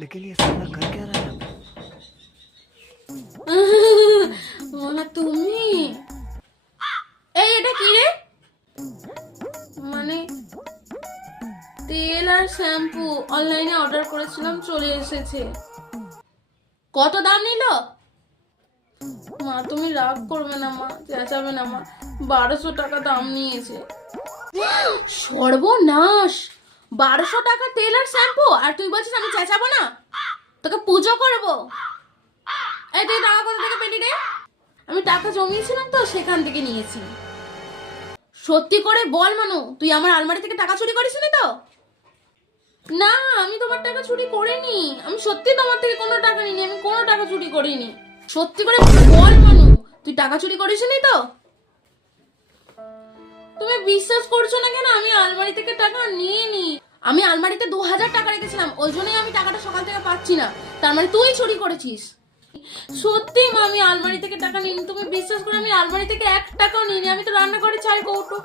लेकिन ये साला कर क्या रहा है? মনা তুমি এই এটা কি রে মানে তেল আর শ্যাম্পু অনলাইনে অর্ডার করেছিলাম চলে এসেছে কত দাম নিল মা তুমি রাগ করবে না মা চেঁচাবে না মা 1200 টাকা দাম নিয়েছে সর্বনাশ 1200 টাকা তেল আর শ্যাম্পু আর তুই বলছিস আমি চেঁচাবো না তোকে পুজো করবো এই তুই টাকা কোথা থেকে পেলি রে আমি টাকা জমিয়েছিলাম তো সেখান থেকে নিয়েছি সত্যি করে বল মানু তুই আমার আলমারি থেকে টাকা চুরি করিসনি তো না আমি তোমার টাকা চুরি করিনি আমি সত্যি তোমার থেকে কোনো টাকা নিইনি আমি কোনো টাকা চুরি করিনি সত্যি করে বল মানু তুই টাকা চুরি করিসনি তো তুমি বিশ্বাস করছো না কেন আমি আলমারি থেকে টাকা নিইনি আমি আলমারিতে 2000 টাকা রেখেছিলাম ওই জন্যই আমি টাকাটা সকাল থেকে পাচ্ছি না তার মানে তুই চুরি করেছিস সত্যি মা আমি আলমারি থেকে টাকা নিইনি তুমি বিশ্বাস করো আমি আলমারি থেকে 1 টাকাও নিইনি আমি তো রান্না করে চাই কৌটো